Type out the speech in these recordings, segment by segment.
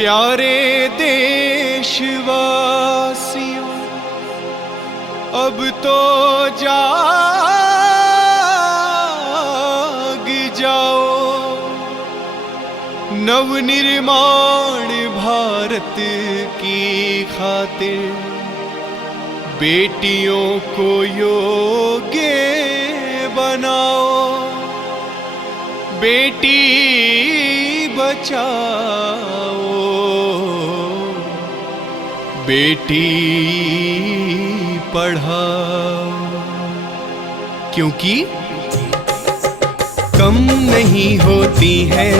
प्यारे देशवासियों, अब तो जाग जाओ, नवनिर्माण भारत की खातिर बेटियों को योग्य बनाओ। बेटी बचाओ, बेटी पढ़ाओ, क्योंकि कम नहीं होती हैं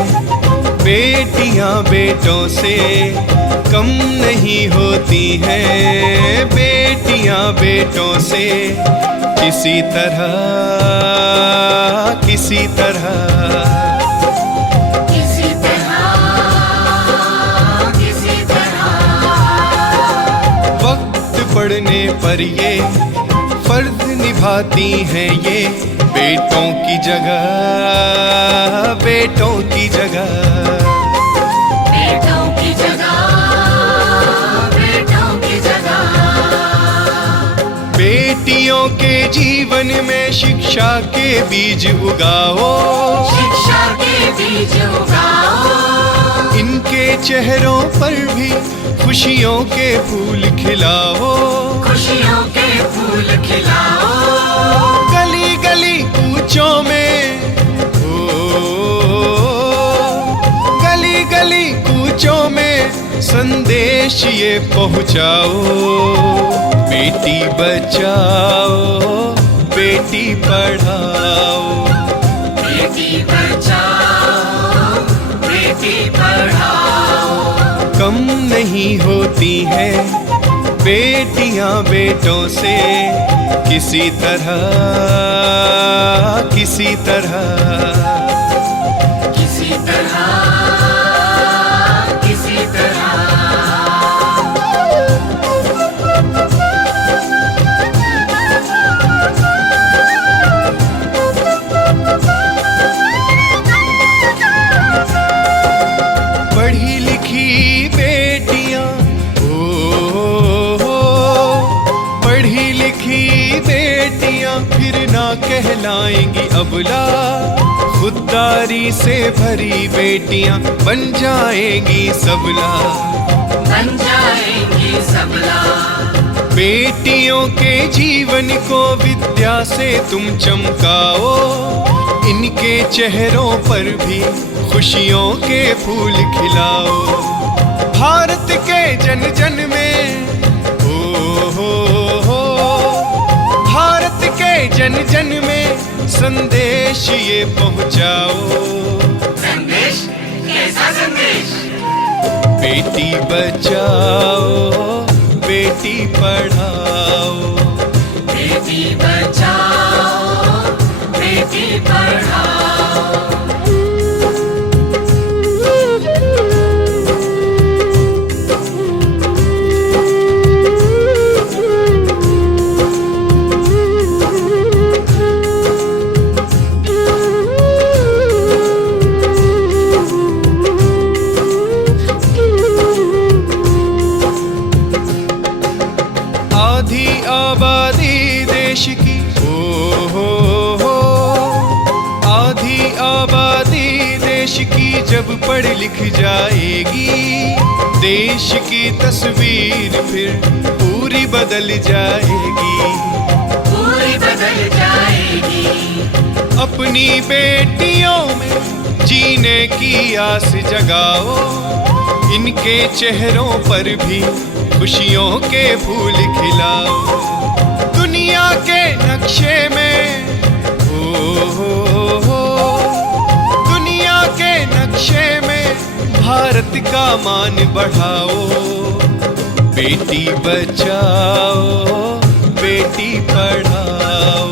बेटियां बेटों से, कम नहीं होती हैं बेटियां बेटों से। किसी तरह वक्त पड़ने पर ये फर्ज निभाती हैं ये, बेटों की जगह, बेटों की जगह, बेटों की जगह, बेटों की जगह। बेटियों के जीवन में शिक्षा के बीज उगाओ, शिक्षा के बीज उगाओ। इनके चेहरों पर भी खुशियों के फूल खिलाओ, खुशियों के फूल खिलाओ। गली गली कूचों में, गली गली कूचों में संदेश ये पहुंचाओ। बेटी बचाओ, बेटी पढ़ाओ, बेटी बचाओ, बेटी पढ़ाओ। कम नहीं होती हैं बेटियां बेटों से, किसी तरह किसी तरह किसी तरह। पढ़ी लिखी बेटियां, पढ़ी लिखी बेटियां फिर ना कहलाएंगी अबला, खुददारी से भरी बेटियां बन जाएंगी सबला, बन जाएंगी सबला। बेटियों के जीवन को विद्या से तुम चमकाओ, इनके चेहरों पर भी खुशियों के फूल खिलाओ। भारत के जन जन में, हो भारत के जन जन में संदेश ये पहुंचाओ। संदेश, कैसा संदेश? बेटी बचाओ, बेटी पढ़ाओ, बेटी बचाओ, बेटी पढ़ाओ। आधी आबादी देश की, हो आधी आबादी देश की जब पढ़ लिख जाएगी, देश की तस्वीर फिर पूरी बदल जाएगी, पूरी बदल जाएगी। अपनी बेटियों में जीने की आस जगाओ, इनके चेहरों पर भी खुशियों के फूल खिलाओ। दुनिया के नक्शे में, दुनिया के नक्शे में भारत का मान बढ़ाओ। बेटी बचाओ, बेटी पढ़ाओ,